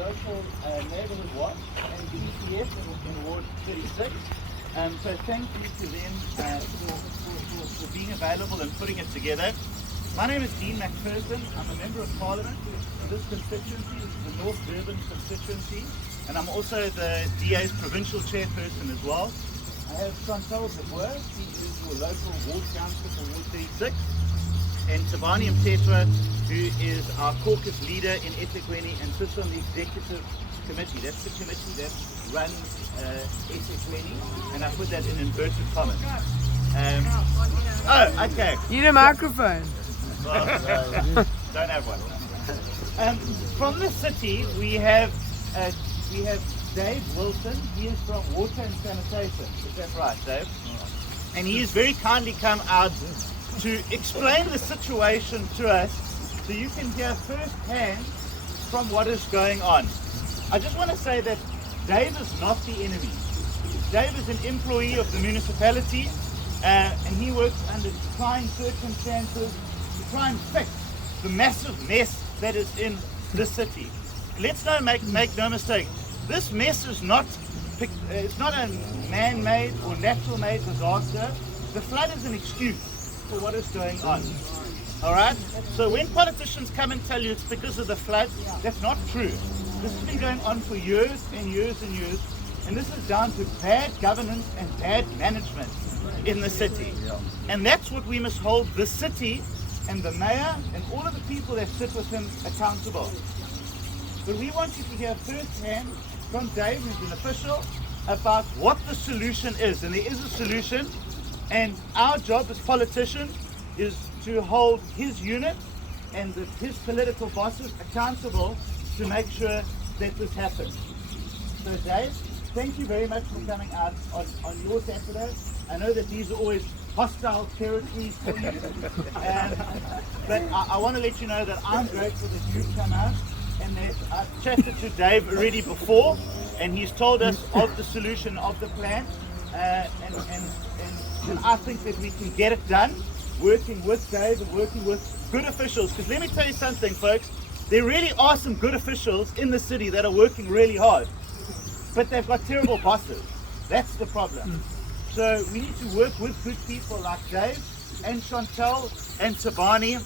local neighborhood watch and BCF in Ward 36. So thank you to them for being available and putting it together. My name is Dean McPherson. I'm a Member of Parliament for this constituency. This is the North Durban constituency, and I'm also the DA's provincial chairperson as well. I have Chantal Dubois, she is your local ward councillor for Ward 36, and Tabani Mtetwa, who is our caucus leader in eThekwini and sits on the executive committee. That's the committee that runs eThekwini, and I put that in inverted commas. Oh, okay. You need a microphone. Well, don't have one. From the city, we have Dave Wilson. He is from Water and Sanitation. Is that right, Dave? And he has very kindly come out to explain the situation to us, so you can hear firsthand from what is going on. I just want to say that Dave is not the enemy. Dave is an employee of the municipality, and he works under trying circumstances to try and fix the massive mess that is in the city. Let's not make no mistake. This mess is not a man-made or natural-made disaster. The flood is an excuse for what is going on. All right. So when politicians come and tell you it's because of the flood, that's not true. This has been going on for years and years and years, and this is down to bad governance and bad management in the city. And that's what we must hold the city and the mayor and all of the people that sit with him accountable. But we want you to hear firsthand from Dave, who's an official, about what the solution is. And there is a solution, and our job as politicians is to hold his unit and his political bosses accountable to make sure that this happens. So Dave, thank you very much for coming out on your Saturday. I know that these are always hostile territories for you, but I want to let you know that I'm grateful that you've come out, and that I've chatted to Dave already before, and he's told us of the solution of the plan, and I think that we can get it done, working with Dave and working with good officials. Because let me tell you something, folks, there really are some good officials in the city that are working really hard, but they've got terrible bosses. That's the problem. So we need to work with good people like Dave and Chantal and Tabani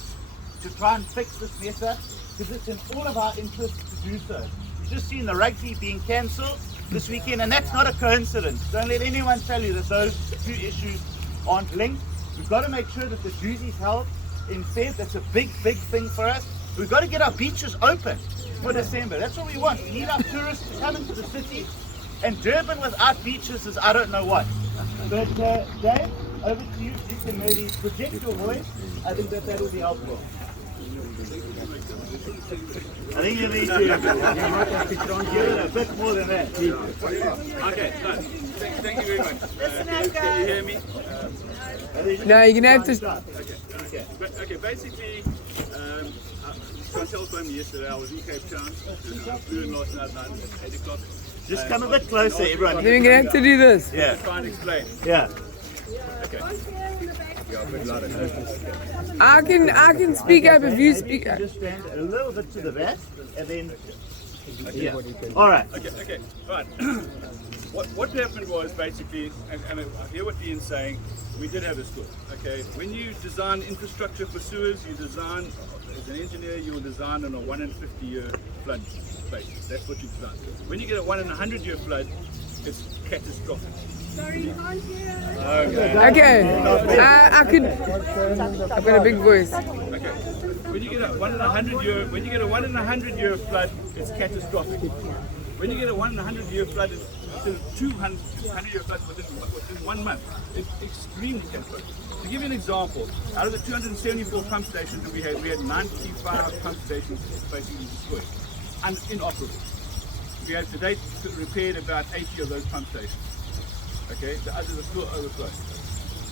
to try and fix this mess up, because it's in all of our interests to do so. You've just seen the rugby being cancelled this weekend, and that's not a coincidence. Don't let anyone tell you that those two issues aren't linked. We've got to make sure that the Juicy's held in Feb. That's a big, big thing for us. We've got to get our beaches open for December. That's what we want. We need our tourists to come into the city, and Durban without beaches is I don't know what. But Dave, over to you. You can maybe project your voice. I think that will be helpful. I think you need to give it a bit more than that. Okay, no. Thank you very much. Can you hear me? No, you're gonna have to. Okay, basically, Chantal told me yesterday I was in Cape Town. I flew in last night at 8 o'clock. Just come a bit closer, everyone. Then we're gonna have to do this. Yeah. Try and explain. Yeah. Okay. I can speak up if you speak up. Just stand a little bit to the back, and then. Yeah. All right. Okay. Right. What happened was basically, and I hear what Dean's saying, we did have a school. Okay. When you design infrastructure for sewers, you design, as an engineer, you will design on a 1 in 50-year flood basis. That's what you design. When you get a 1 in 100-year flood, it's catastrophic. Sorry, you can't hear us. Okay. I've got a big voice. Okay. When you get a 1 in 100-year flood, it's catastrophic. When you get a 1 in 100-year flood, it's 200-year flood within 1 month. It's extremely catastrophic. To give you an example, out of the 274 pump stations that we had 95 pump stations basically destroyed and inoperable. We have to date repaired about 80 of those pump stations. Okay, the others are still overflowed.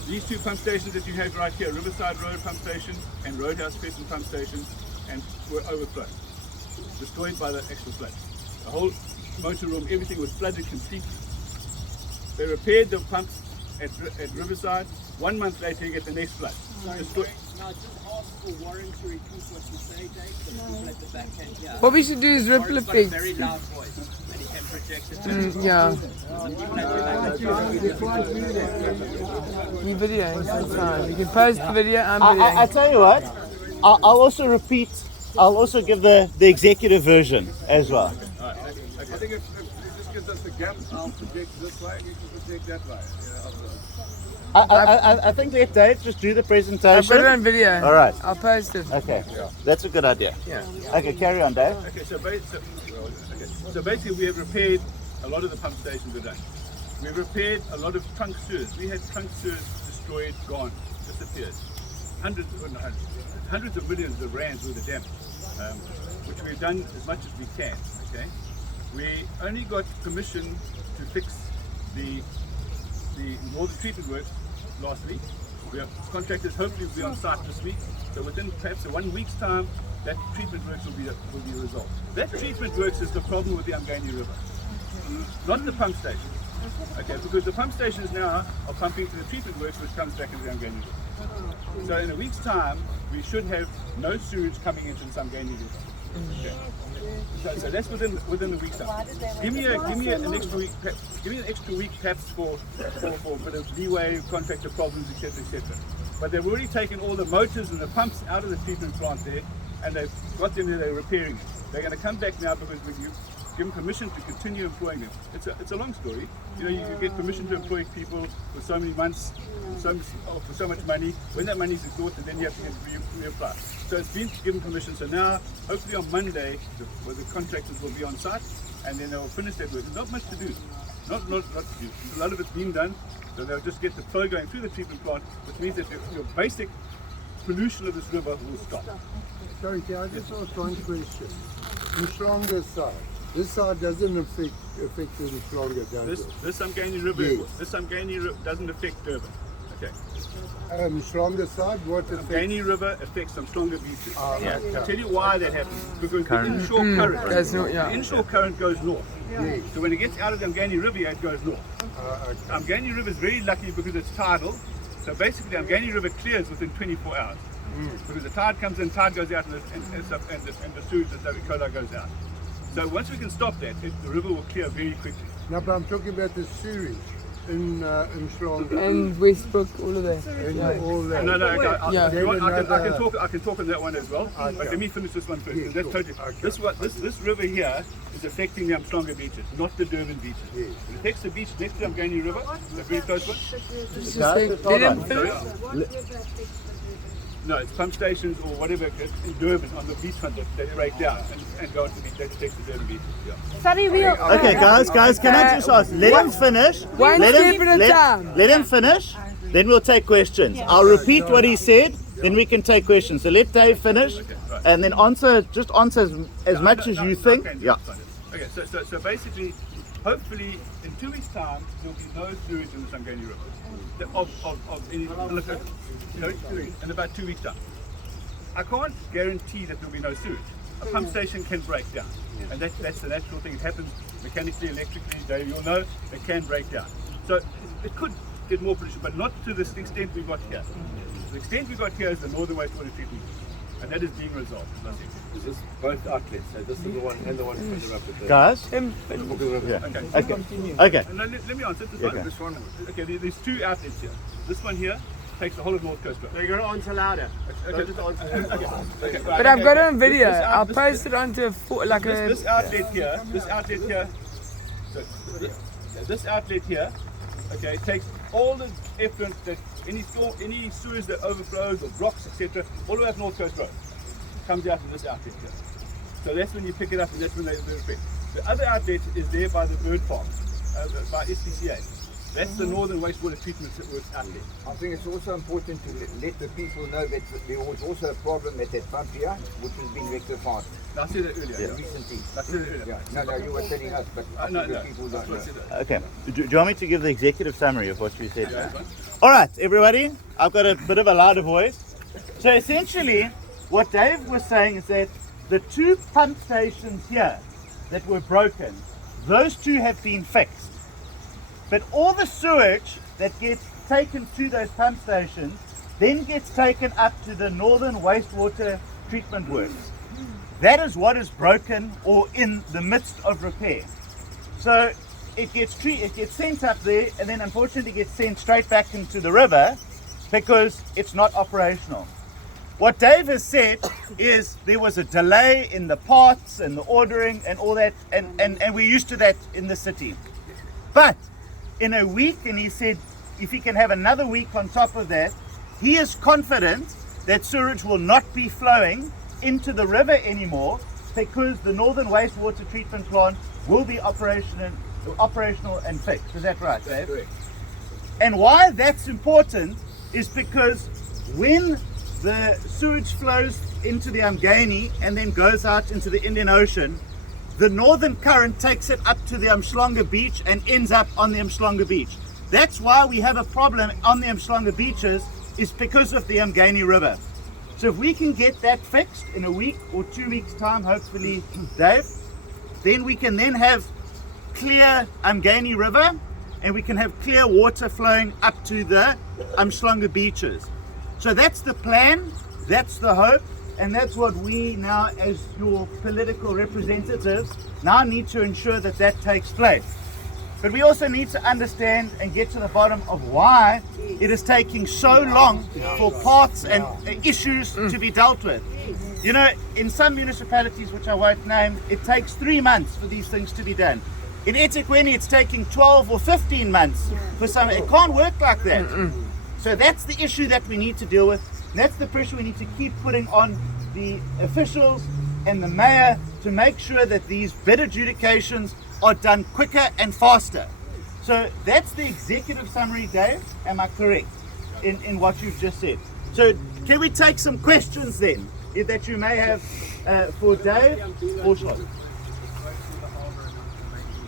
These two pump stations that you have right here, Riverside Road pump station and Roadhouse Crescent pump station, and were overflowed, destroyed by the actual flood. The whole motor room, everything was flooded completely. They repaired the pumps at Riverside. 1 month later, you get the next flood. Now just ask for Warren to repeat what you say, Dave, for the people at the back end here. What we should do is ripple Warren's got a effects. very loud voice, and he can project it. Yeah. And people at the back end New video, that's fine. You can post the video and I video. tell you what, I'll also repeat, I'll also give the executive version as well. I think if this gives us the gap, I'll project this way, you can project that way. I think let Dave just do the I've got it presentation. on video. All right. I'll post it. Okay, that's a good idea. Yeah. Okay, carry on, Dave. Okay, so basically we have repaired a lot of the pump stations are done. We've repaired a lot of trunk sewers. We had trunk sewers destroyed, gone, disappeared. Hundreds of millions of rands with the dam, which we've done as much as we can. Okay, we only got permission to fix the northern treatment works last week. We have contractors hopefully will be on site this week. So within perhaps 1 week's time, that treatment works will be resolved. That treatment works is the problem with the Umgani River, not the pump station. Okay, because the pump stations now are pumping to the treatment works, which comes back into the Umgani River. So in a week's time, we should have no sewage coming into the Umgani River. Okay. So that's within the week's time. Give me an extra week. Give me an extra week, perhaps for a bit of leeway, contractor problems, etc., etc. But they've already taken all the motors and the pumps out of the treatment plant there, and they've got them there. They're repairing it. They're going to come back now because we've given permission to continue employing them. It's a long story. You know, you get permission to employ people for so many months, for so much money. When that money is exhausted, then you have to reapply. So it's been given permission. So now, hopefully on Monday, the contractors will be on site, and then they'll finish that work. There's not much to do. Not to do. A lot of it's been done. So they'll just get the flow going through the treatment plant, which means that your basic pollution of this river will stop. Sorry, can I just ask one question? Mhlongo side. This side doesn't affect the Mhlongo, does it? This Umgani River, Yes. this Umgani River doesn't affect Durban. Okay. Mhlongo side, what affects? Umgani River affects some stronger beaches. Yeah. I'll tell you why that happens. Because the inshore current, Goes north, yeah. the inshore current goes north. Yes. So when it gets out of the Umgani River, it goes north. Okay. Umgani River is very lucky because it's tidal. So basically, Umgani River clears within 24 hours. Because the tide comes in, tide goes out, and the sewage, the E. coli goes out. So once we can stop that, the river will clear very quickly. No, but I'm talking about the sewage in Mhlongo And Westbrook, all of that. and Yeah. all that. No, Yeah. if you want, I Another- can talk on that one as well. But let me finish this one first. Yes, That's sure. totally, Okay. this river here is affecting the Umhlongo beaches, not the Durban beaches. Yes. It affects the beach next to the Umgani River, the very close one. Just say, let him finish. No, it's pump stations or whatever in Durban on the beachfront that break down and go to the beach. That affects the Durban beaches. Yeah. Sorry, Okay, guys, can I just ask? Let him finish. One Let step at a time. Let him finish. Then we'll take questions. I'll repeat what he said. Then we can take questions. So let Dave finish, and then answer as much as you think. Okay, Yeah. Okay, so basically, hopefully in 2 weeks' time there'll be no sewage in the Umgani River. Of any, in about 2 weeks' time. I can't guarantee that there'll be no sewage. A pump station can break down, and that's the natural thing. It happens mechanically, electrically. Dave, you'll know it can break down. So it could get more pollution, but not to this extent we got here. The extent we got here is the northern wastewater treatment, and that is being resolved. That's it. This is both outlets, so this is the one and the one further up at the Guys. Him Yeah. Okay. Okay. And let me answer this Okay. one. This one. Okay, there's two outlets here. This one here takes the whole of North Coast Road. You're going to answer louder. Okay. Okay. But I've got it on video. This I'll post it onto This outlet here, so this outlet here, okay, takes all the effluent that any sewage that overflows or blocks, etc., all the way up North Coast Road, comes out of this outlet here. So that's when you pick it up, and that's when they affect. The other outlet is there by the bird farm, by SPCA. That's the northern wastewater treatment works outlet. I think it's also important to let the people know that there was also a problem at that pump here, which has been rectified I said that earlier. recently. I said it earlier. Yeah. No, you were telling us, but I No, think no. the people That's don't what I know. said. Okay. Do you want me to give the executive summary of what you said? Yeah, that's fine. All right, everybody. I've got a bit of a louder voice. So essentially, what Dave was saying is that the two pump stations here that were broken, those two have been fixed. But all the sewage that gets taken to those pump stations then gets taken up to the Northern Wastewater Treatment Works. That is what is broken or in the midst of repair. So it gets sent up there, and then unfortunately gets sent straight back into the river because it's not operational. What Dave has said is there was a delay in the parts and the ordering and all that, and we're used to that in the city. But in a week, and he said if he can have another week on top of that, he is confident that sewage will not be flowing into the river anymore because the Northern Wastewater Treatment Plant will be operational and fixed. Is that right, Dave? Correct. And why that's important is because when the sewage flows into the Umgeni and then goes out into the Indian Ocean, the northern current takes it up to the Umhlanga beach and ends up on the Umhlanga beach. That's why we have a problem on the Umhlanga beaches, is because of the Umgeni River. So if we can get that fixed in a week or 2 weeks time, hopefully, Dave, then we can then have clear Umgeni River, and we can have clear water flowing up to the Umhlanga beaches. So that's the plan, that's the hope, and that's what we now, as your political representatives, now need to ensure that that takes place. But we also need to understand and get to the bottom of why it is taking so long for parts and issues to be dealt with. You know, in some municipalities, which I won't name, it takes 3 months for these things to be done. In eThekwini, it's taking 12 or 15 months for some. It can't work like that. So that's the issue that we need to deal with. That's the pressure we need to keep putting on the officials and the mayor to make sure that these bid adjudications are done quicker and faster. So that's the executive summary, Dave. Am I correct in what you've just said? So can we take some questions then that you may have for Dave or Sean?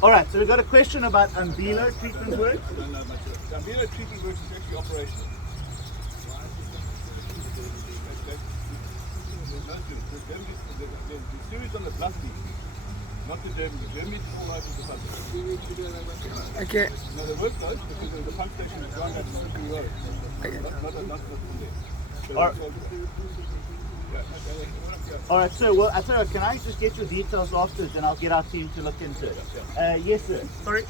All right, so we've got a question about Umbilo Treatment Works. The Umbilo Treatment Works is actually operational. The sewage on the bluff beach, not the German. The German is all over the public. Okay. Now the work does because the pump station is going out to Slippery Road. Not from there. So All right. All right, so well, I tell you what, can I just get your details afterwards and I'll get our team to look into it? Yes, sir. Sorry.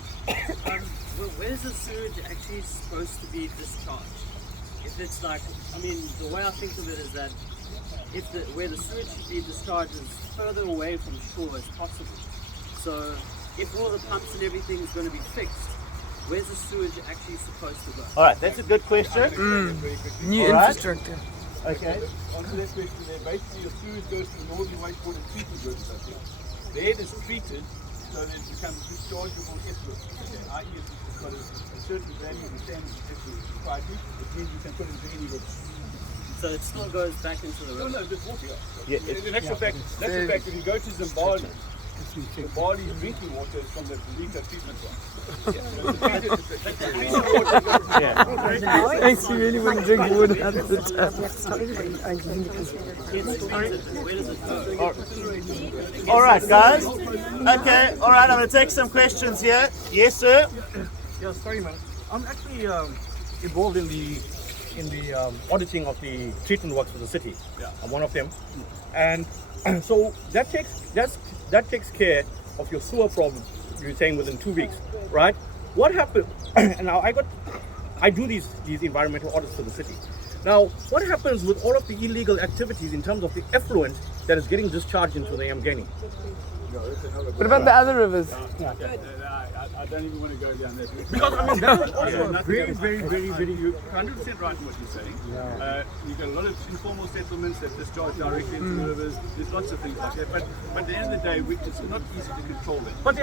Where's the sewage actually supposed to be discharged? If it's like, I mean, the way I think of it is that if where the sewage should be discharged is further away from shore as possible. So if all the pumps and everything is going to be fixed, where's the sewage actually supposed to go? All right, that's a good question. New All right. infrastructure. Okay. Answer that question there. Basically, your sewage goes to the Northern Wastewater Treatment Works, I think. There it is treated so that it becomes dischargeable effluent. Okay, i.e. it's got a certain value of standard effluent society, which means you can put it into any river. So it still goes back into the river? No, just water. Yeah, In actual fact, if you go to Zimbabwe, Zimbabwe's drinking water is from the Belita treatment plant. Thanks, you really want to drink water out of the tap. Where does it go? All right, guys. Okay, all right, I'm going to take some questions here. Yes, sir. Yeah, sorry, man. I'm actually involved in the auditing of the treatment works for the city. Yeah. I'm one of them, and so that takes care of your sewer problem. You're saying within 2 weeks, right? What happened? And now I do these environmental audits for the city. Now, what happens with all of the illegal activities in terms of the effluent that is getting discharged into the Umgeni? What about the other rivers? I don't even want to go down there. Because I mean, that is also Very, you're 100% right in what you're saying. You've got a lot of informal settlements that discharge directly into the rivers. There's lots of things like that. But at the end of the day, it's not easy to control that. But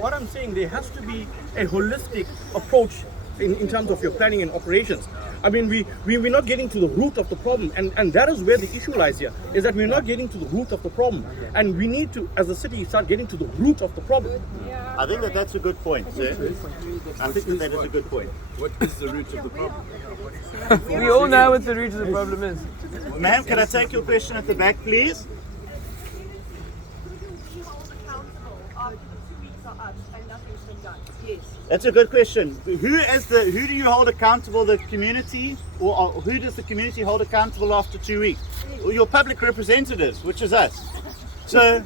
what I'm saying, there has to be a holistic approach in terms of your planning and operations. I mean, we're not getting to the root of the problem, and that is where the issue lies here, is that we're not getting to the root of the problem. And we need to, as a city, start getting to the root of the problem. I think that's a good point, sir. I think that is a good point. What is the root of the problem? We all know what the root of the problem is. Ma'am, can I take your question at the back, please? Who will be held accountable after the 2 weeks are up and nothing's been done. Yes. That's a good question. Who do you hold accountable? The community, or who does the community hold accountable after 2 weeks? Well, your public representatives, which is us. So,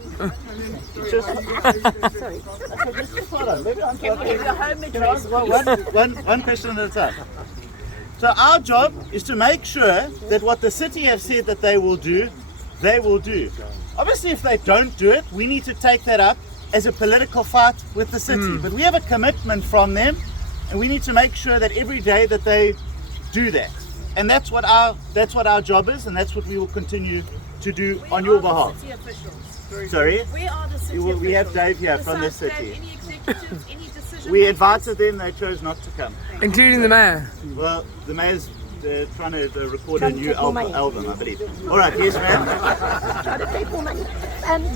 just hold on. Maybe I'm one question at a time. So our job is to make sure that what the city have said that they will do, they will do. Obviously, if they don't do it, we need to take that up as a political fight with the city. But we have a commitment from them, and we need to make sure that every day that they do that. And that's what our job is, and that's what we will continue to do on your behalf. City officials. Sorry? We are the city We have officials. Dave here from the Besides that, city. Any executives, any decision We makers? invited them, they chose not to come. Including the mayor. Well, the mayor's trying to record a new album, I believe. All right, yes, ma'am. Try to take more money.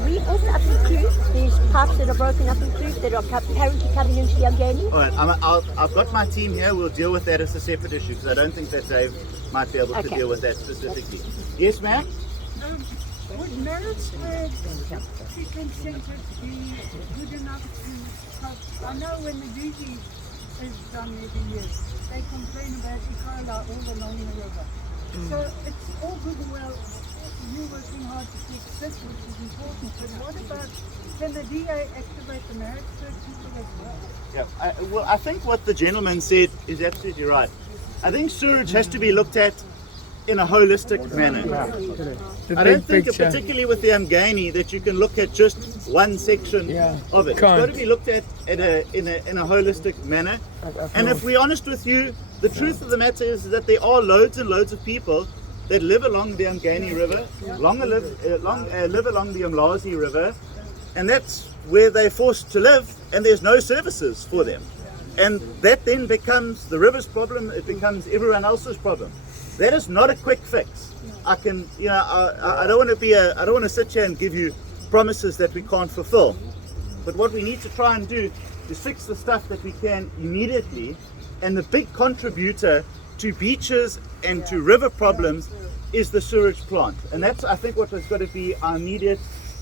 We also up in Cruz, there's pipes that are broken up in Cruz that are apparently coming into Yangani. All right, I've got my team here. We'll deal with that as a separate issue because I don't think that Dave might be able to deal with that specifically. Yes, ma'am? Would Maritzburg treatment centre be good enough to help? I know when the duty is done every year, they complain about E. coli all along the river. So it's all good and well, you working hard to fix this, which is important, but what about, can the DA activate the Maritzburg people as well? Yeah, I think what the gentleman said is absolutely right. I think sewage has to be looked at in a holistic manner. I don't think, particularly with the Mgani, that you can look at just one section of it. It's got to be looked at in a holistic manner. And if we're honest with you, the truth of the matter is that there are loads and loads of people that live along the Mgani River, live along the Umlazi River, and that's where they're forced to live, and there's no services for them. And that then becomes the river's problem, it becomes everyone else's problem. That is not a quick fix. I can, I don't want to sit here and give you promises that we can't fulfill. But what we need to try and do is fix the stuff that we can immediately. And the big contributor to beaches and to river problems is the sewage plant. And that's, I think, what has got to be our immediate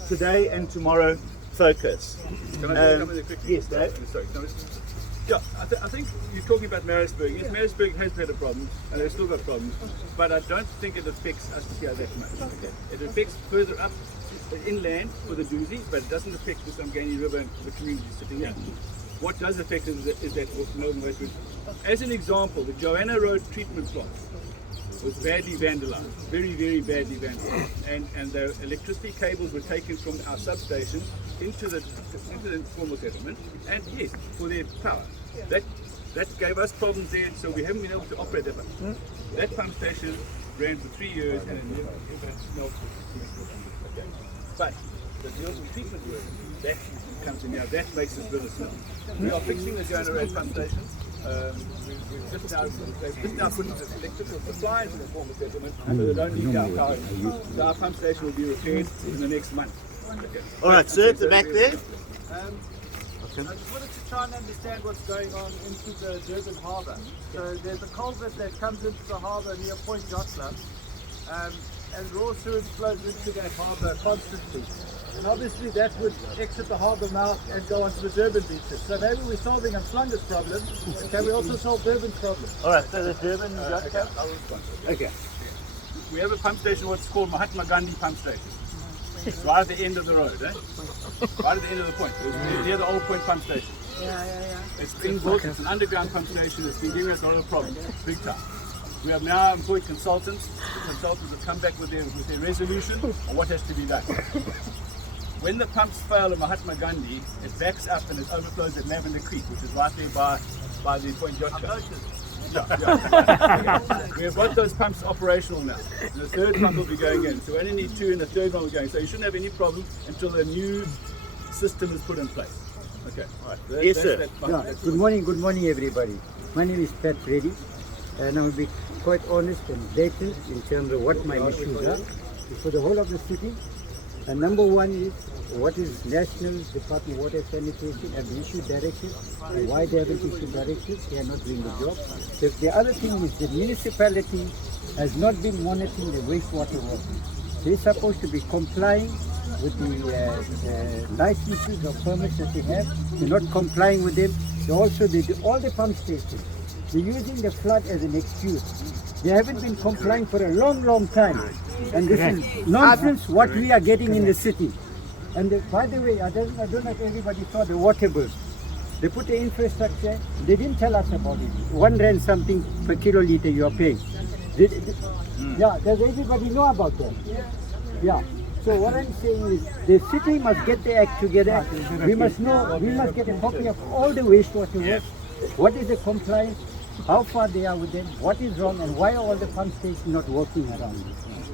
today and tomorrow focus. Can I come in there quickly? Yes, Dave. Sorry, yeah, I think you're talking about Maritzburg. Yes, Maritzburg has had a problem, and they've still got problems, but I don't think it affects us here that much. Okay. It affects further up inland for the doozy, but it doesn't affect the Mgani River and the community sitting here. What does affect it is that Northern Westwood. As an example, the Joanna Road treatment plant was badly vandalized, very, very badly vandalized, and the electricity cables were taken from our substation into the informal settlement, and yes, for their power. That gave us problems there, so we haven't been able to operate that much. That pump station ran for 3 years and it never smelled. Okay. But the deals with treatment work, that comes in now, that makes us really smell. We are fixing the Joanna Road pump station. We've just now put this electrical supply into the formal settlement, so they don't leak our power. So our pump station will be repaired in the next month. Okay. All right, sir, at the back there. I just wanted to try and understand what's going on into the Durban harbour. So there's a culvert that comes into the harbour near Point Jotla, and raw sewage flows into that harbour constantly. And obviously that would exit the harbour mouth and go onto the Durban beaches. So maybe we're solving Mslanga's problem, but can we also solve Durban's problem? All right, so the Durban Okay, I'll respond. Okay. We have a pump station, what's called Mahatma Gandhi pump station. It's right at the end of the road, eh? Right at the end of the point. It's near the old point pump station. It's been built, it's an underground pump station, it's been giving us a lot of problems, big time. We have now employed consultants. The consultants have come back with their resolution on what has to be done. When the pumps fail at Mahatma Gandhi, it backs up and it overflows at Lavender Creek, which is right there by the Point Jotla. We have got those pumps operational now. The third pump will be going in. So we only need 2 and the third one will go in. So you shouldn't have any problem until the new system is put in place. Okay, all right. Yes, sir. Good morning everybody. My name is Pat Freddy, and I will be quite honest and blatant in terms of what my issues are for the whole of the city. And number one is what is National Department of Water and Sanitation have issued directives, and why they haven't issued directives. They are not doing the job. The other thing is the municipality has not been monitoring the wastewater work. They're supposed to be complying with the licenses or permits that they have. They're not complying with them. They do all the pump stations. They're using the flood as an excuse. They haven't been complying for a long, long time. And this is nonsense what we are getting in the city. And by the way, I don't know if everybody saw the water bill. They put the infrastructure, they didn't tell us about it. 1 rand something per kiloliter you are paying. Yeah, does everybody know about that? Yeah. So what I'm saying is, the city must get their act together. We must get a copy of all the wastewater works. What is the compliance? How far they are with them? What is wrong? And why are all the pump stations not working around it?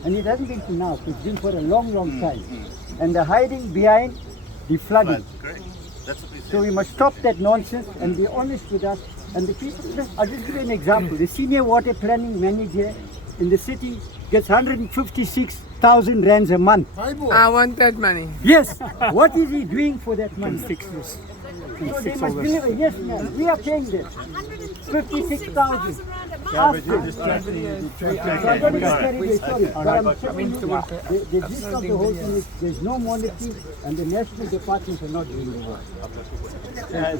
And it hasn't been now. It's been for a long, long time. And they're hiding behind the flooding. So we must stop that nonsense and be honest with us. And the people, I'll just give you an example. The senior water planning manager in the city gets 156,000 rands a month. I want that money. Yes. What is he doing for that money? So they must deliver. Yes, ma'am. We are paying this. 56,000. So I'm going to carry the story. But I'm telling you, the gist of the whole thing is there's no monitoring and the national departments are not doing the work.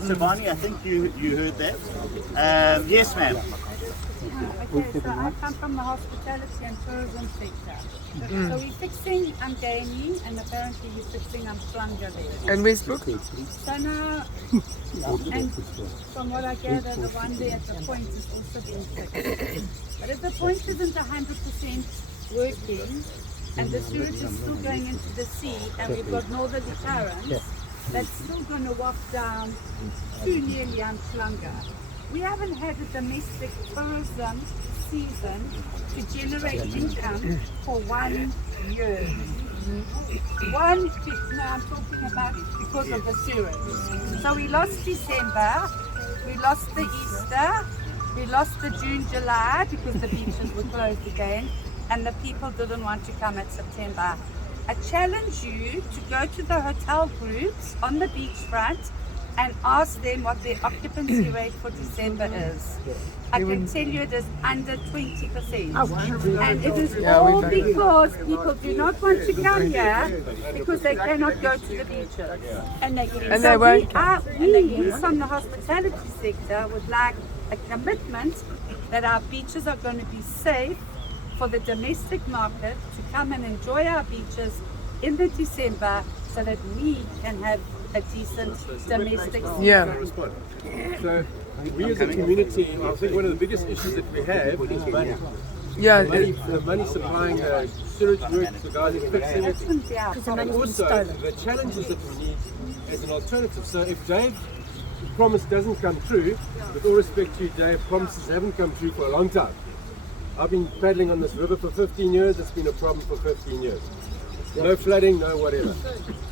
Savani, I think you heard that. Yes, ma'am. Okay, so I come from the hospitality and tourism sector. So we're fixing Gaming and apparently we're fixing Slanga there. And Westbrook? So now, and from what I gather, the one there at the point is also being fixed. But if the point isn't 100% working and the sewage is still going into the sea and we've got northerly currents, that's still going to waft down too nearly Slanga. We haven't had a domestic tourism season to generate income for 1 year. I'm talking about because of the sewage. So we lost December, we lost the Easter, we lost the June, July because the beaches were closed again and the people didn't want to come at September. I challenge you to go to the hotel groups on the beachfront and ask them what their occupancy rate for December is. I can tell you it is under 20%. And it is all because people do not want to come here because they cannot go to the beaches. And they won't come. We from the hospitality sector would like a commitment that our beaches are going to be safe for the domestic market to come and enjoy our beaches in the December so that we can have a decent domestic season. So we as a community, I think one of the biggest issues that we have is money. Yeah, money supplying sewage work, the guys are fixing it. And also the challenges that we need as an alternative. So if Dave's promise doesn't come true, with all respect to you, Dave, promises haven't come true for a long time. I've been paddling on this river for 15 years, it's been a problem for 15 years. No flooding, no whatever.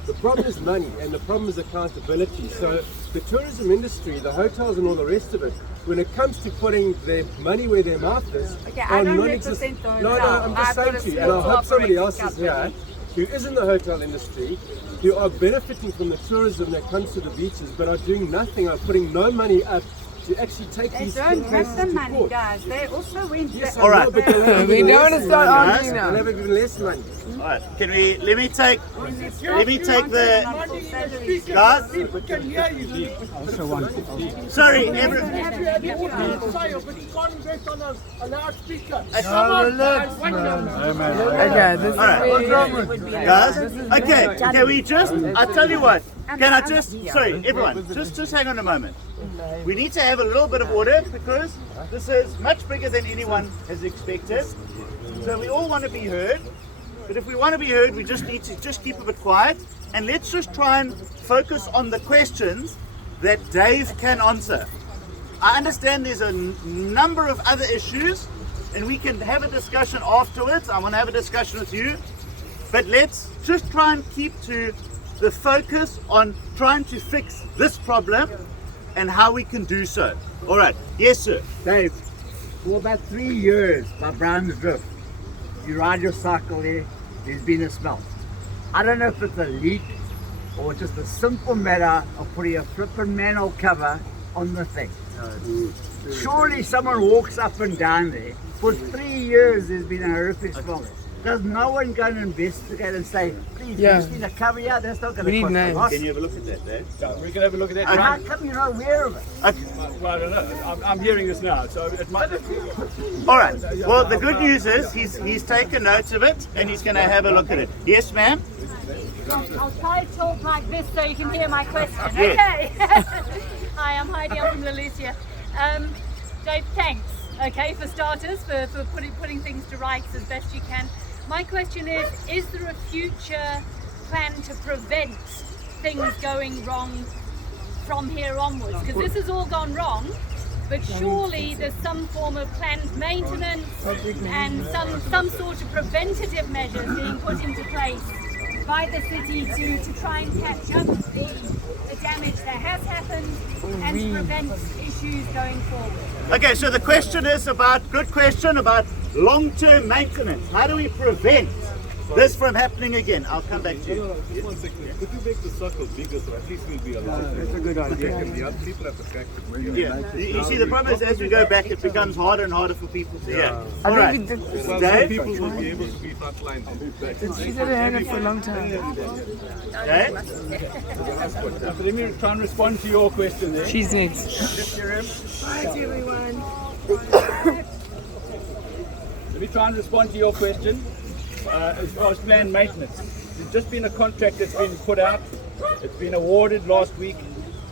The problem is money and the problem is accountability. So the tourism industry, the hotels and all the rest of it, when it comes to putting their money where their mouth is, I don't represent the hotel. No, I'm just saying to you, and I hope somebody else is here who is in the hotel industry, who are benefiting from the tourism that comes to the beaches, but are doing nothing, are putting no money up to actually take these don't cases have the to money, court. guys. They also went. Yes, All right. but they'll have We even don't less want to start money. arguing now. They'll have even less money. All right. Can we? Let me take the guys. People can hear you. Sorry, You can have your own file, but you can't invest on a loudspeaker. Okay, this is guys. Okay, can we just? I tell you what. Can I just? Sorry, everyone. Just hang on a moment. We need to have a little bit of order because this is much bigger than anyone has expected. So we all want to be heard. But if we want to be heard, we just need to just keep a bit quiet and let's just try and focus on the questions that Dave can answer. I understand there's a number of other issues and we can have a discussion afterwards. I want to have a discussion with you. But let's just try and keep to the focus on trying to fix this problem and how we can do so. All right. Yes, sir. Dave, for about 3 years by Brown's Drift, you ride your cycle there, there's been a smell. I don't know if it's a leak or just a simple matter of putting a flippin' manhole cover on the thing. Surely someone walks up and down there. For 3 years there's been a horrific smell. Does no one go and investigate and say, please, Yeah. we need a cover here, that's not going We to need cost a names. lot. Can you have a look at that, Dave? Yeah, we can have a look at that. How Right. come you're not aware of it? Well, I don't know. I'm hearing this now, so it might. All right. Well, the good news is he's taken notes of it and he's going to have a look at it. Yes, ma'am. I'll try to talk like this so you can hear my question. Yes. Okay. Hi, I'm Heidi. I'm from Lalesia. Dave, thanks. Okay, for starters, for putting things to rights as best you can. My question is there a future plan to prevent things going wrong from here onwards? Because this has all gone wrong, but surely there's some form of planned maintenance and some sort of preventative measures being put into place by the city to try and catch up the damage that has happened and to prevent issues going forward. Okay, so the question is good question about long-term maintenance. How do we prevent this from happening again? I'll come back to you. Just 1 second. Could you make the circle bigger so at least we'll be allowed? That's a good idea. The other people have to practice. Yeah. You see, the problem is as we go back, it becomes harder and harder for people to hear. I All think right. we did- Well, some Dave? people will be able to be frontline. She's had her hand up for a long time. Okay. Let me try and respond to your question there. She's next. Hi everyone. Let me try and respond to your question as far as planned maintenance. There's just been a contract that's been put out. It's been awarded last week.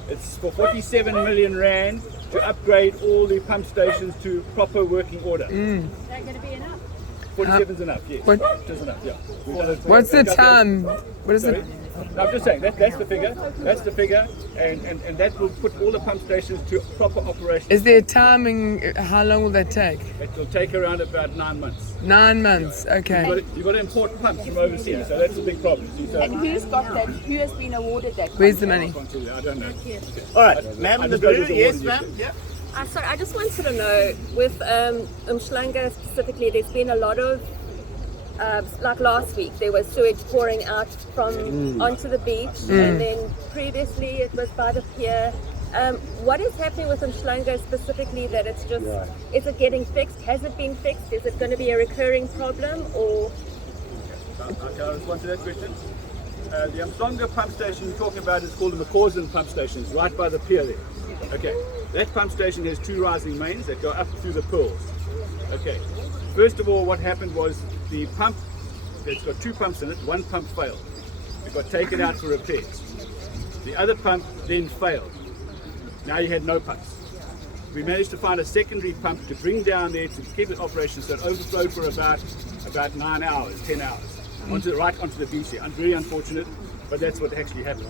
It's for 47 million rand to upgrade all the pump stations to proper working order. Is that going to be enough? 47 is enough, yes. What- Just enough, yeah. What's the time? What is Sorry? it? No, I'm just saying that's the figure. That's the figure, and that will put all the pump stations to proper operation. Is there timing? How long will that take? It will take around about 9 months. 9 months. Okay. You've got to import pumps from overseas, so that's a big problem. See, so And who's got that? Who has been awarded that? Where's the money? I don't know. All right, ma'am in the blue. Yes, ma'am. Yeah. Sorry, I just wanted to know, with Umhlanga specifically, there's been a lot of, like last week, there was sewage pouring out from onto the beach, and then previously it was by the pier. What is happening with Umhlanga specifically that it's just, is it getting fixed? Has it been fixed? Is it going to be a recurring problem, or? Can I respond to that question? The Umhlanga pump station you're talking about is called the McCausland pump station. It's right by the pier there. Okay, that pump station has 2 rising mains that go up through the pearls. Okay, first of all, what happened was the pump, it's got 2 pumps in it, 1 pump failed. It got taken out for repairs. The other pump then failed. Now you had no pumps. We managed to find a secondary pump to bring down there to keep it operational, so it overflowed for about 9 hours, 10 hours, right onto the beach here. Very unfortunate, but that's what actually happened.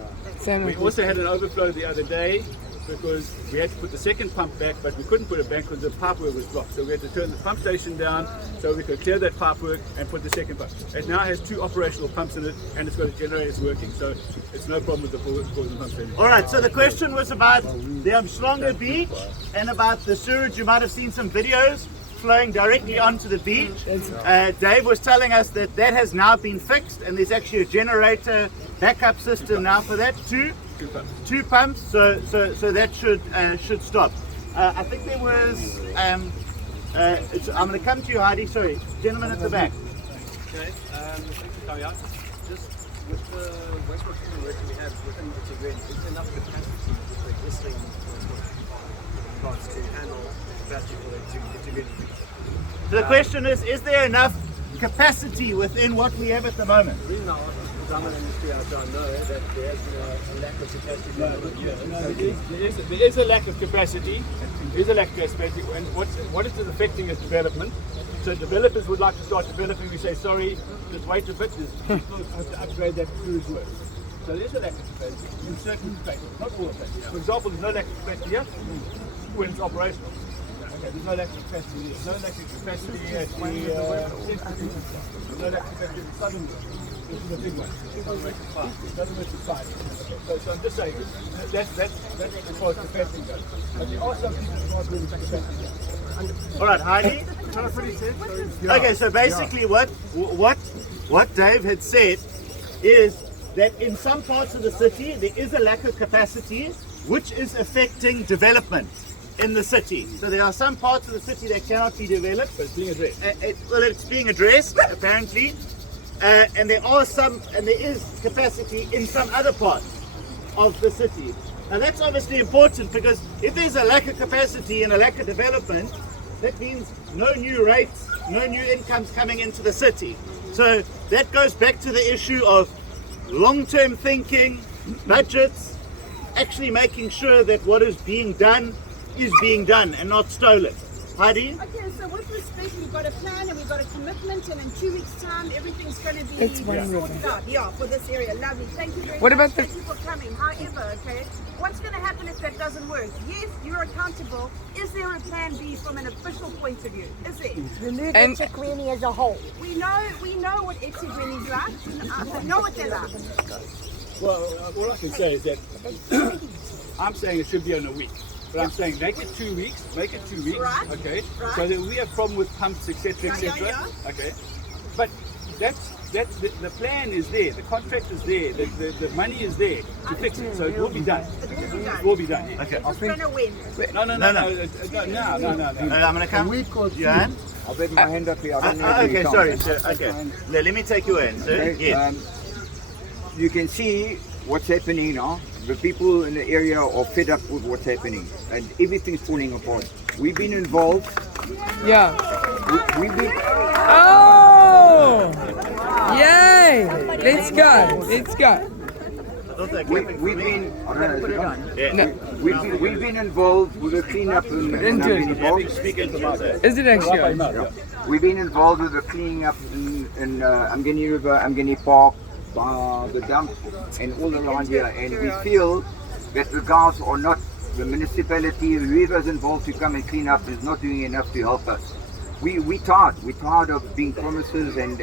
We also had an overflow the other day because we had to put the second pump back, but we couldn't put it back because the pipework was blocked. So we had to turn the pump station down so we could clear that pipework and put the second pump. It now has 2 operational pumps in it, and it's got a generator working, so it's no problem with the Umhlanga pump station. All right, so the question was about the Umhlanga beach and about the sewage. You might have seen some videos flowing directly onto the beach. Dave was telling us that that has now been fixed, and there's actually a generator backup system now for that too. 2 pumps, so that should stop. I think there was. I'm going to come to you, Heidi. Sorry, gentleman at the back. Okay, just with the wastewater treatment work we have within Itigen, is there enough capacity with the existing wastewater plants to handle capacity for the Itigen? So the question is there enough capacity within what we have at the moment? The reason I ask is because I'm an industry, I know that there's a lack of capacity. There is a lack of capacity. There is a lack of capacity, and what it is affecting is development. So developers would like to start developing. We say, sorry, just wait a bit. There's people have to upgrade that sewage work. So there is a lack of capacity in certain places, not all of places. For example, there's no lack of capacity here when it's operational. Okay, there's no lack of capacity. There's no lack of capacity at the there's no lack of capacity at the southern world. This is a big one. Doesn't work with side. Okay, so I'm just saying that's as far as capacity goes. But there are some people who are doing capacity. All right, Heidi. Okay, so basically what Dave had said is that in some parts of the city there is a lack of capacity which is affecting development. in the city. So there are some parts of the city that cannot be developed. But it's being addressed. Well, it's being addressed apparently, and there is capacity in some other parts of the city. Now that's obviously important, because if there's a lack of capacity and a lack of development, that means no new rates, no new incomes coming into the city. So that goes back to the issue of long-term thinking, budgets, actually making sure that what is being done and not stolen. Heidi? Okay, so with respect, we've got a plan and we've got a commitment, and in 2 weeks' time, everything's going to be sorted out. Yeah, for this area. Lovely. Thank you very much. Thank you for coming. However, okay, what's going to happen if that doesn't work? Yes, you're accountable. Is there a plan B from an official point of view? Is there? Remove eThekwini as a whole. We know what eThekwini's like. We know what they're like. Well, all I can say is that I'm saying it should be on a week. But I'm saying make it 2 weeks, Right. okay? Right. So that we have problem with pumps, etc., etc. Okay. But that's the plan is there, the contract is there, the money is there to fix it. So it will be done. It will be done. Yes. Okay. It's going to win. No. I'm going to come. Johan? I've got my hand up here. I don't know if Okay, you sorry. can't. Sir. Okay. Let me take you in, sir. Okay, Yes. You can see what's happening now. The people in the area are fed up with what's happening, and everything's falling apart. We've been involved. Yeah. We've been. Oh! Yay! Let's go. Let's go. We've been. We've been involved with the cleanup and Is it actually? We've been involved with the cleaning up in Umgeni River, Umgeni Park, the dump, and all around here. And we feel that the guys are not, the municipality, whoever's involved to come and clean up is not doing enough to help us. We're tired of being promises and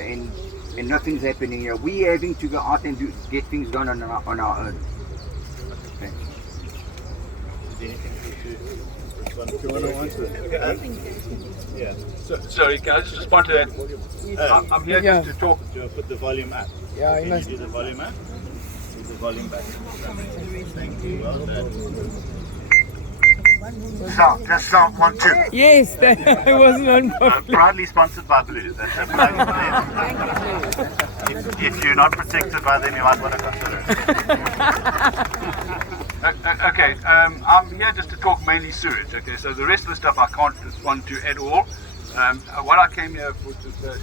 nothing's happening here. We're having to go out and get things done on our own. Thanks. Yeah. Sorry, can I just respond to that? I'm here just to talk. Put the volume up. Yeah, you Can must. you do the volume up? Do the volume back. Thank you. Well done. Sound, just sound 1, 2. Yes, that wasn't on. Proudly sponsored by Blue. That's a plug for them. If you're not protected by them, you might want to consider it. Okay, I'm here just to talk mainly sewage. Okay, so the rest of the stuff I can't respond to at all. What I came here,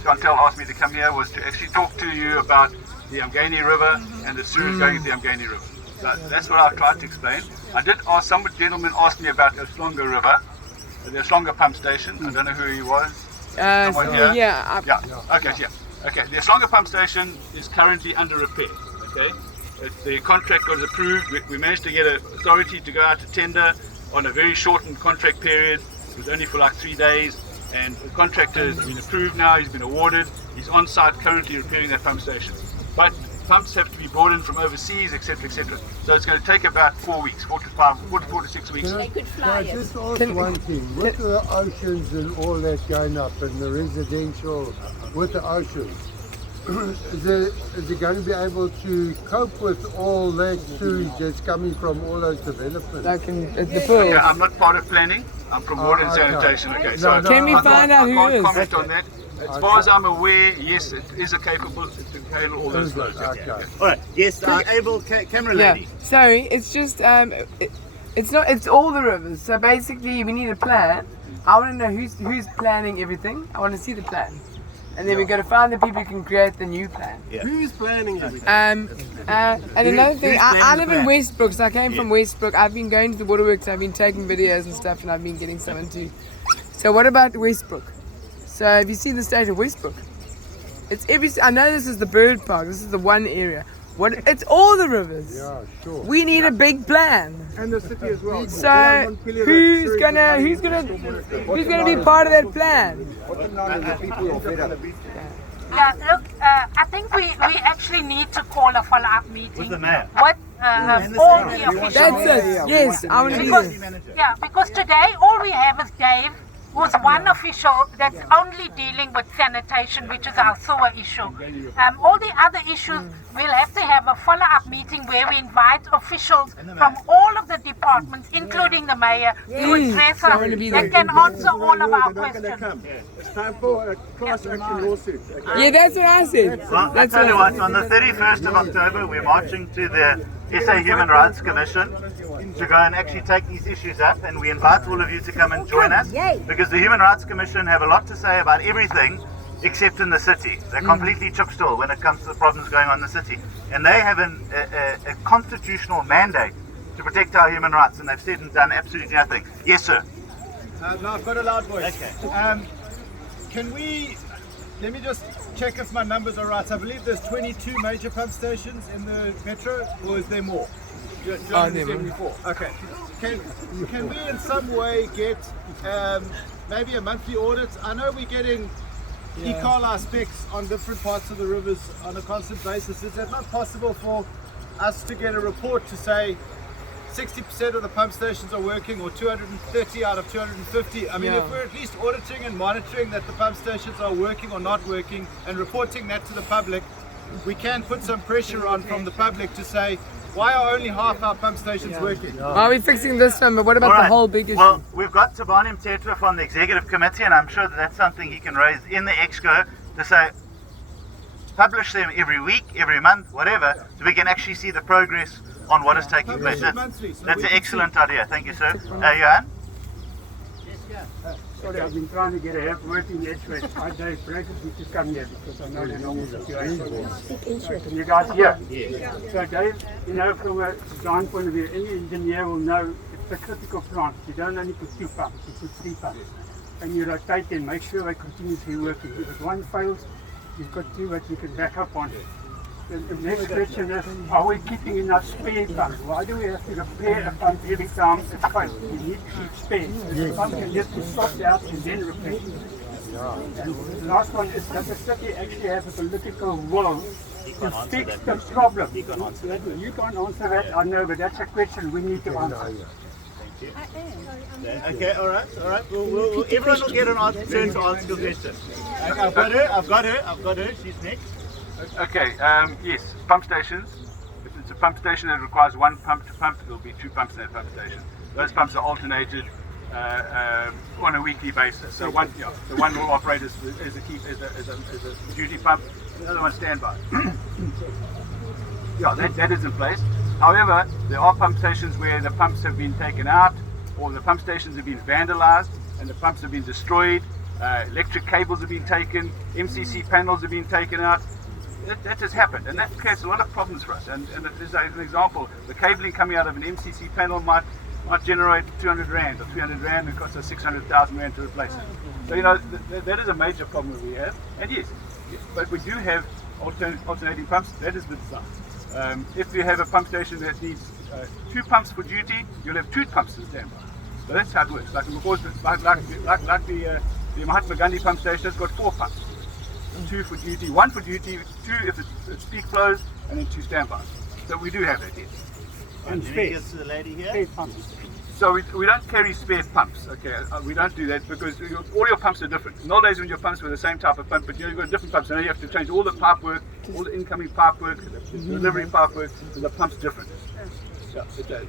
Chantel asked me to come here, was to actually talk to you about the Umgeni River and the sewage going into the Umgeni River. So that's what I tried to explain. I did ask, some gentleman asked me about the Slonga River, the Slonga pump station. I don't know who he was. Someone here? Yeah. Okay, yeah. Okay, the Slonga pump station is currently under repair. Okay, the contract was approved. We managed to get an authority to go out to tender on a very shortened contract period. It was only for like 3 days, and the contractor has been approved now. He's been awarded. He's on site currently repairing that pump station. But pumps have to be brought in from overseas, etc., etc. So it's going to take about 4 weeks, 4 to 6 weeks. Can I just ask one thing? With the oceans and all that going up and the residential with the oceans, is it going to be able to cope with all that sewage that's coming from all those developments? Like the pool. Okay, I'm not part of planning. I'm from water and sanitation. Okay, so can we find out who I is? can't comment on that. As far as I'm aware, yes, it is capable to handle all those flows. Okay. All right. Yes, able camera Yeah. lady. Sorry, it's just it's not. It's all the rivers. So basically, we need a plan. I want to know who's planning everything. I want to see the plan, and then we're going to find the people who can create the new plan. Yeah. Who's planning everything? And another thing, I live in plan? Westbrook, so I came from Westbrook. I've been going to the waterworks. I've been taking videos and stuff, and I've been getting someone to. So what about Westbrook? So have you seen the state of Westbrook? It's I know this is the bird park. This is the one area. It's all the rivers. Yeah, sure. We need a big plan. And the city as well. So who's gonna be part of that plan? Yeah, look, I think we actually need to call a follow-up meeting With the mayor. with all the officials. That's it. Yes, I want to do this. Yeah, because today all we have is Dave who's one official that's only dealing with sanitation, which is our sewer issue. All the other issues, we'll have to have a follow-up meeting where we invite officials from all of the departments, including the mayor, to address us that can answer all of our questions. It's time for a class action lawsuit. Okay? Yeah, that's what I said. Well, I tell you what, on the 31st of October, we're marching to the SA Human Rights Commission to go and actually take these issues up, and we invite all of you to come and join us, because the Human Rights Commission have a lot to say about everything except in the city. They're completely chip still when it comes to the problems going on in the city, and they have a constitutional mandate to protect our human rights, and they've said and done absolutely nothing. Yes, sir. Now I've got a loud voice. Okay. Can we, let me just check if my numbers are right. I believe there's 22 major pump stations in the metro, or is there more? 274. Okay. Can we in some way get maybe a monthly audit? I know we're getting E-Carli specs on different parts of the rivers on a constant basis. Is it not possible for us to get a report to say 60% of the pump stations are working, or 230 out of 250? I mean, if we're at least auditing and monitoring that the pump stations are working or not working and reporting that to the public, we can put some pressure on from the public to say, why are only half our pump stations working? Are we fixing this one? But what about the whole big issue? Well, we've got Tabani Mthethwa from the executive committee, and I'm sure that that's something he can raise in the exco to say, publish them every week, every month, whatever, so we can actually see the progress on what is taking place. That's an excellent idea. Thank you, sir. Johan? Sorry, I've been trying to get a help working the Edgeways. I don't break it to come here because I know the normal situation. Can you guys hear? Yes. So Dave, you know, from a design point of view, any engineer will know it's a critical plant. You don't only put 2 pumps, you put 3 pumps. And you rotate them, make sure they're continuously working. If one fails, you've got 2 that you can back up on. The next question is, are we keeping enough spare pumps? Why do we have to repair a pump every time it fails? We need to keep spares. The pump can just be swapped out and then repaired. And the last one is, does the city actually have a political will to fix the problem? You can't answer that, I know, but that's a question we need to answer. Okay, all right. Everyone will get an turn to answer your question. I've got her. She's next. Okay, yes, pump stations. If it's a pump station that requires 1 pump to pump, there'll be 2 pumps in that pump station. Those pumps are alternated on a weekly basis. So one will operate as a duty pump, the other one standby. That is in place. However, there are pump stations where the pumps have been taken out, or the pump stations have been vandalized and the pumps have been destroyed. Electric cables have been taken, MCC panels have been taken out. That has happened, and that creates a lot of problems for us. And as an example, the cabling coming out of an MCC panel might generate 200 Rand or 300 Rand, and cost us 600,000 Rand to replace it. So, you know, that is a major problem that we have. And yes, but we do have alternating pumps. That is the design. If you have a pump station that needs 2 pumps for duty, you'll have 2 pumps to standby. So that's how it works. Like the Mahatma Gandhi pump station has got 4 pumps. 2 for duty, 1 for duty, 2 if it's peak flows, and then 2 standbys. So we do have that, yes. And spares. The lady here. So we don't carry spare pumps, okay? We don't do that because all your pumps are different. Nowadays when your pumps were the same type of pump, but you've got different pumps, so now you have to change all the pipe work, all the incoming pipe work, the delivery pipe work, and the pump's different. Yeah, it does.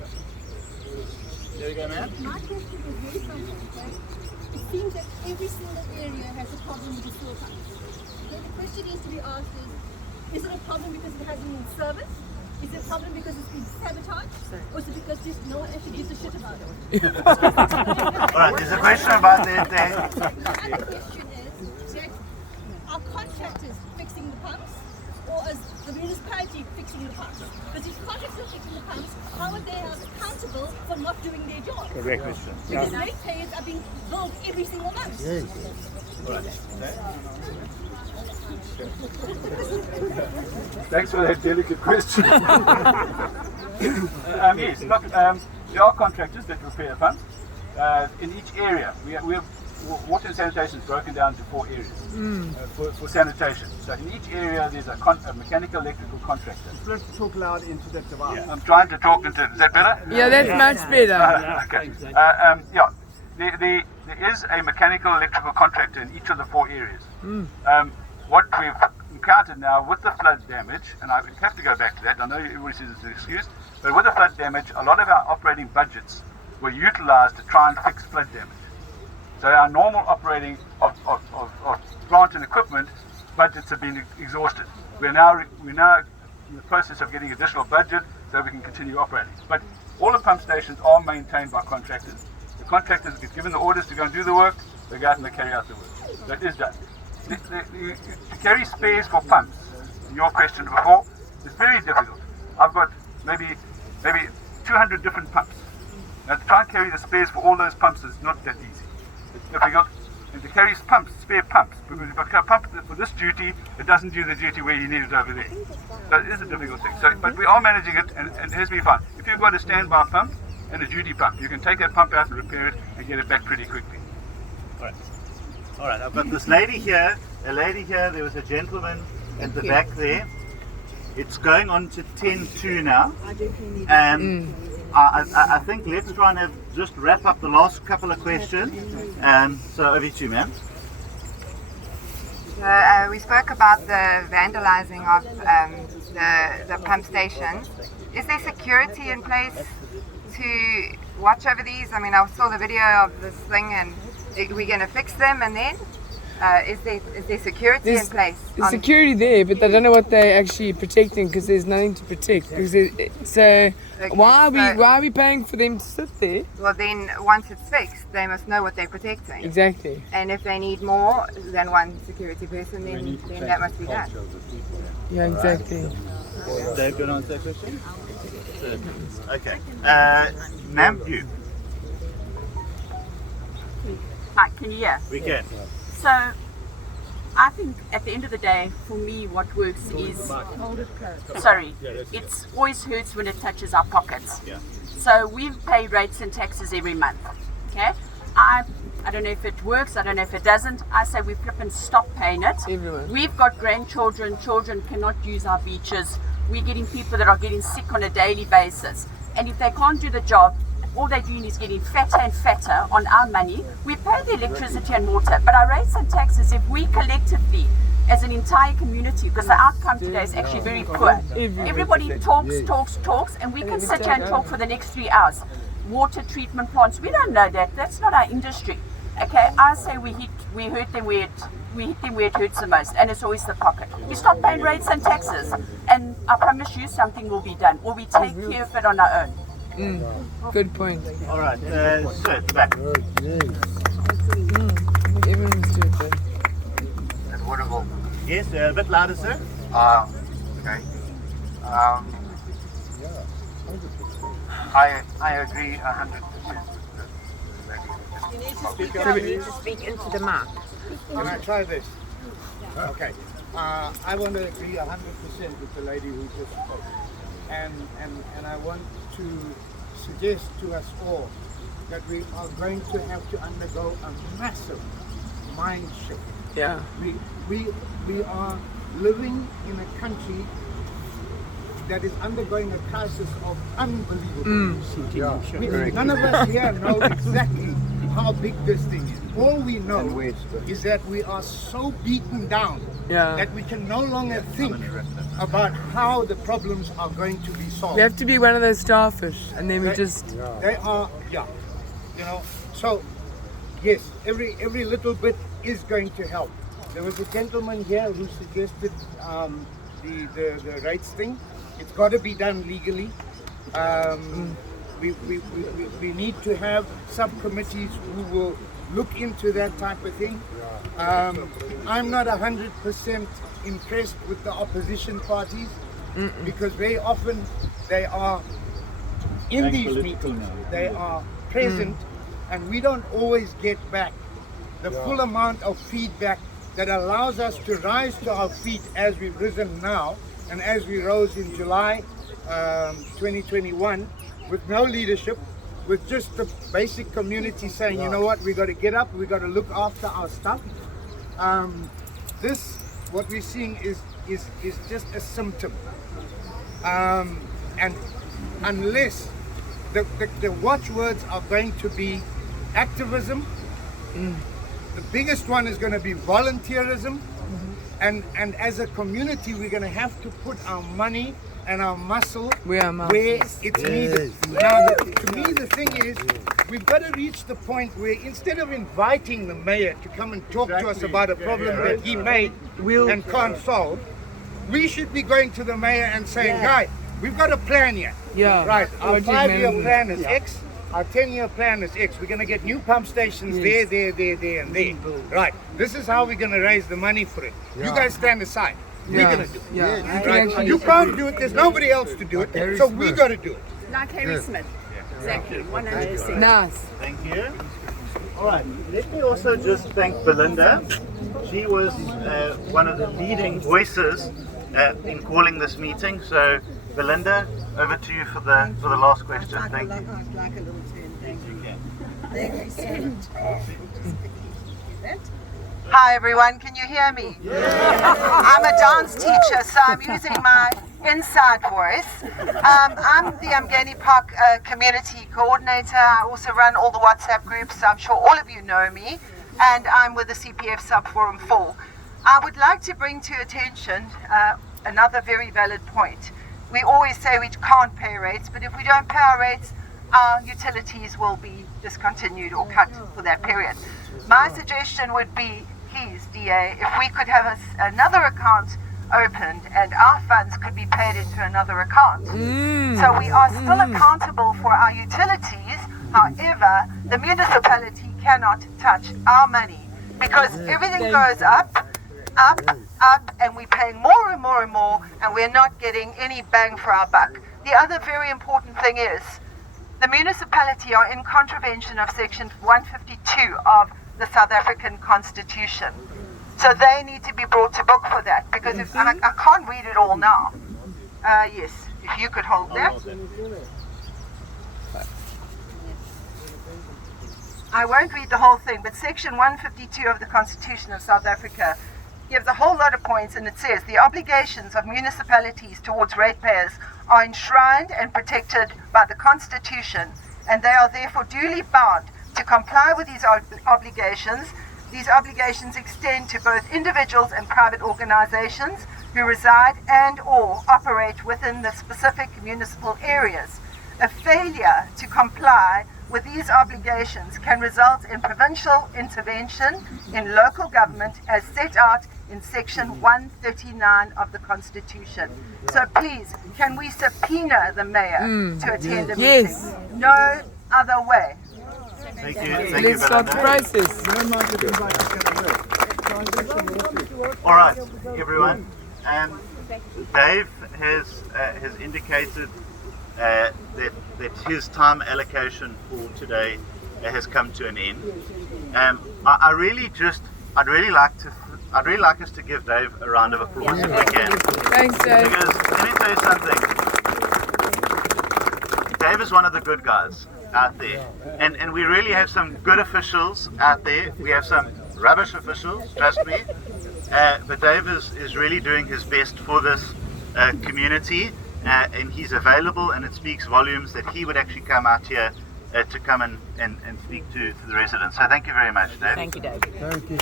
There you go, man. My question is very simple, okay? It seems that every single area has a problem with the sewer pumps. So the question needs to be asked is it a problem because it hasn't been serviced? Is it a problem because it's been sabotaged? Or is it because just no one actually gives a shit about it? Alright, there's a question about that. The other question is, that are contractors fixing the pumps, or is the municipality fixing the pumps? Because if contractors are fixing the pumps, how are they held accountable for not doing their job? Correct question. Because ratepayers are being billed every single month. Yes. Thanks for that delicate question. Yes, look, there are contractors that repair pumps. In each area, we have water and sanitation is broken down into 4 areas for sanitation. So in each area, there's a mechanical electrical contractor. You have to talk loud into that device. Yeah. I'm trying to talk into it. Is that better? Yeah, that's much better. Okay. there is a mechanical electrical contractor in each of the 4 areas. What we've encountered now with the flood damage, and I have to go back to that, I know everybody says it's an excuse, but with the flood damage, a lot of our operating budgets were utilized to try and fix flood damage. So our normal operating of plant and equipment budgets have been exhausted. We're now in the process of getting additional budget so we can continue operating. But all the pump stations are maintained by contractors. The contractors get given the orders to go and do the work, they go out and they carry out the work. That is done. To carry spares for pumps, your question before, is very difficult. I've got maybe 200 different pumps. Now to try and carry the spares for all those pumps is not that easy. It's difficult. And to carry pumps, spare pumps, because if I pump for this duty, it doesn't do the duty where you need it over there. So it is a difficult thing. So, but we are managing it, and it has been fun. If you've got a standby pump and a duty pump, you can take that pump out and repair it and get it back pretty quickly. All right, I've got this lady here, there was a gentleman at the back there. It's going on to 10:02 now. I think let's try and just wrap up the last couple of questions. So over to you, ma'am. We spoke about the vandalizing of the pump stations. Is there security in place to watch over these? I mean, I saw the video of this thing, and we're going to fix them, and then is there security in place? There's security there, but I don't know what they're actually protecting because there's nothing to protect. So why are we paying for them to sit there? Well, then once it's fixed, they must know what they're protecting. Exactly. And if they need more than one security person, then that must be done. Yeah, exactly. Dave, do you want to answer that question? Okay. Ma'am, you. Hi, can you hear? We can. So, I think at the end of the day, for me, what works is, sorry, it always hurts when it touches our pockets. Yeah. So we've paid rates and taxes every month, okay? I don't know if it works, I don't know if it doesn't. I say we flip and stop paying it. We've got grandchildren, children cannot use our beaches. We're getting people that are getting sick on a daily basis. And if they can't do the job, all they're doing is getting fatter and fatter on our money. We pay the electricity and water, but our rates and taxes, if we collectively, as an entire community, because the outcome today is actually very poor. Everybody talks, and we can sit here and talk for the next 3 hours. Water treatment plants, we don't know that. That's not our industry. Okay, I say we hit them where it hurts the most, and it's always the pocket. We stop paying rates and taxes, and I promise you something will be done, or we take care of it on our own. Good point. All right, so at the back. Everyone's doing it. And what about? Yes, a bit louder, sir. Okay. I agree 100%. You need to speak into the mic. Can I try this? Okay. I want to agree 100% with the lady who just spoke. And I want to suggest to us all that we are going to have to undergo a massive mind shift. Yeah. We are living in a country that is undergoing a crisis of unbelievable proportions. None of us here know exactly how big this thing is. All we know is that we are so beaten down that we can no longer think about how the problems are going to be solved. We have to be one of those starfish, and then we They are, you know. So, yes, every little bit is going to help. There was a gentleman here who suggested the rates thing. It's got to be done legally. We need to have subcommittees who will look into that type of thing. I'm not 100% impressed with the opposition parties because very often they are in these meetings, they are present, and we don't always get back the full amount of feedback that allows us to rise to our feet as we've risen now and as we rose in July 2021 with no leadership, with just the basic community saying, you know what, we got to get up, we got to look after our stuff. What we're seeing is just a symptom. And unless the watchwords are going to be activism. The biggest one is going to be volunteerism. And as a community, we're going to have to put our money and our muscle where it's needed. Now, to me, the thing is, we've got to reach the point where instead of inviting the mayor to come and talk to us about a problem that he made and can't solve, we should be going to the mayor and saying, guy, we've got a plan here. Yeah. Right, our What do you 5-year mean? plan is X, our 10-year plan is X. We're going to get new pump stations there, and there. Right, this is how we're going to raise the money for it. You guys stand aside. We're going to do it. Right? You can't do it, there's nobody else to do it, so we got to do it. Like Harry Smith. Exactly, 100%. Nice. Thank you. All right, let me also just thank Belinda. She was one of the leading voices in calling this meeting. So, Belinda, over to you for the last question. Thank you. I'd like a little turn, thank you. Thank you so much. Hi everyone, can you hear me? I'm a dance teacher, so I'm using my inside voice. I'm the Umgeni Park community coordinator. I also run all the WhatsApp groups, so I'm sure all of you know me. And I'm with the CPF Subforum 4. I would like to bring to your attention another very valid point. We always say we can't pay rates, but if we don't pay our rates, our utilities will be discontinued or cut for that period. My suggestion would be, please, DA, if we could have another account opened and our funds could be paid into another account. So we are still accountable for our utilities. However, the municipality cannot touch our money because everything goes up, and we're paying more and more and more, and we're not getting any bang for our buck. The other very important thing is the municipality are in contravention of Section 152 of the South African Constitution. So they need to be brought to book for that, because if I can't read it all now. Yes, if you could hold that. I won't read the whole thing, but Section 152 of the Constitution of South Africa gives a whole lot of points, and it says the obligations of municipalities towards ratepayers are enshrined and protected by the Constitution, and they are therefore duly bound to comply with these obligations. These obligations extend to both individuals and private organizations who reside and or operate within the specific municipal areas. A failure to comply with these obligations can result in provincial intervention in local government as set out in Section 139 of the Constitution. So please, can we subpoena the mayor to attend a meeting? No other way. Thank you. Let's start the process. All right, everyone. Dave has indicated that his time allocation for today has come to an end. I'd really like us to give Dave a round of applause if we can. Thanks, Dave. Because let me tell you something. Dave is one of the good guys out there, and we really have some good officials out there. We have some rubbish officials, trust me. But Dave is really doing his best for this community, and he's available, and it speaks volumes that he would actually come out here to come and speak to the residents. So thank you very much, Dave. Thank you, Dave. Thank you.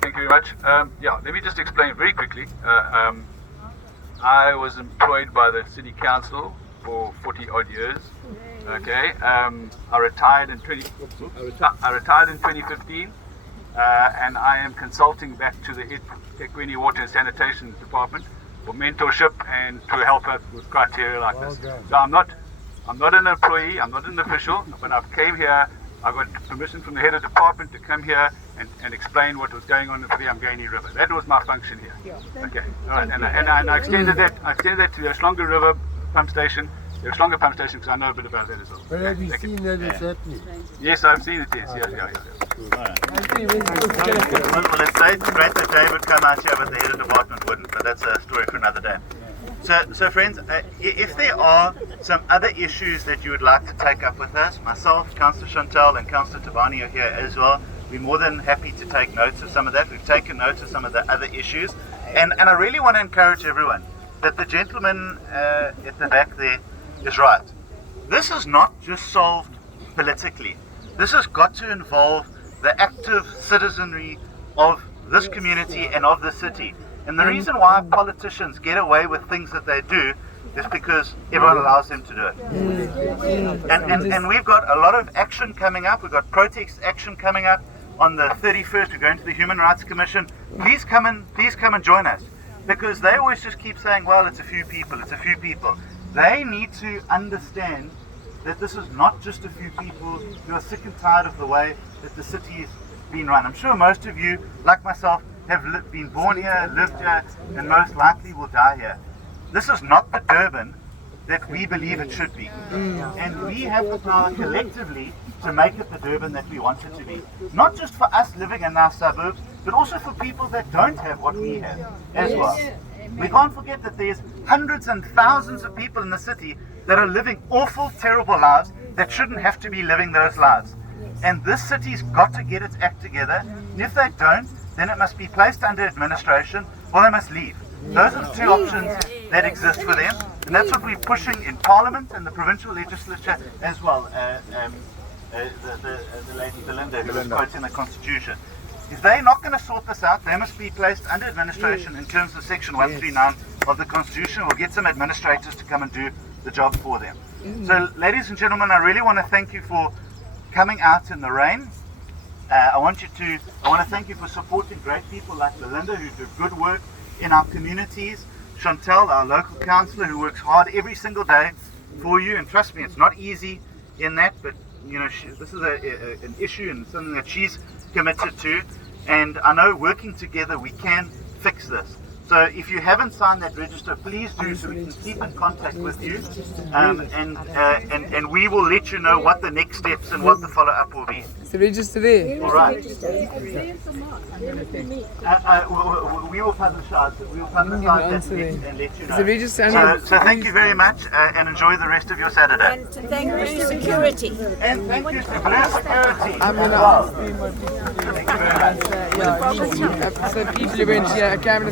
Thank you very much. Yeah, let me just explain very quickly. I was employed by the city council for 40 odd years. Okay, I retired in 2015, and I am consulting back to the eThekwini Water and Sanitation Department for mentorship and to help us with criteria like this. So I'm not an employee, I'm not an official. When I came here, I got permission from the head of department to come here and explain what was going on for the Umgeni River. That was my function here. Okay, all right, and I extended that to the Schlonga River pump station. The Schlonga pump station, because I know a bit about that as well. But have you seen that it's happening? Yes, I've seen it, yes. Yeah. Well, it's great that Dave would come out here, but the head of department wouldn't, but that's a story for another day. So friends, if there are some other issues that you would like to take up with us, myself, Councillor Chantal and Councillor Tabani are here as well. We're more than happy to take notes of some of that. We've taken notes of some of the other issues. And I really want to encourage everyone that the gentleman at the back there is right. this is not just solved politically. This has got to involve the active citizenry of this community and of the city. And the reason why politicians get away with things that they do is because everyone allows them to do it. And we've got a lot of action coming up. We've got protest action coming up on the 31st. We're going to the Human Rights Commission. Please come and join us, because they always just keep saying, well, it's a few people, it's a few people. They need to understand that this is not just a few people who are sick and tired of the way that the city is being run. I'm sure most of you, like myself, have been born here, lived here, and most likely will die here. This is not the Durban that we believe it should be. And we have the power collectively to make it the Durban that we want it to be. Not just for us living in our suburbs, but also for people that don't have what we have as well. We can't forget that there's hundreds and thousands of people in the city that are living awful, terrible lives that shouldn't have to be living those lives. And this city's got to get its act together. And if they don't, then it must be placed under administration or they must leave. Those are the two options that exist for them. And that's what we're pushing in Parliament and the provincial legislature as well. The lady Belinda, who was quoting the Constitution. If they're not going to sort this out, they must be placed under administration in terms of Section 139 of the Constitution. We'll get some administrators to come and do the job for them. So, ladies and gentlemen, I really want to thank you for coming out in the rain. I want to thank you for supporting great people like Belinda, who do good work in our communities. Chantel, our local councillor, who works hard every single day for you. And trust me, it's not easy in that, but you know, this is an issue and something that she's committed to. And I know working together we can fix this. So if you haven't signed that register, please do, so we can keep in contact with you, and we will let you know what the next steps and what the follow-up will be. Is the register there? All right. We will publicize it. We will publicize that and let you know. Is the register so thank you very much, and enjoy the rest of your Saturday. And to thank Blue Security. And thank you to Blue Security. I'm going to ask them what people. So people who went here, Cabinet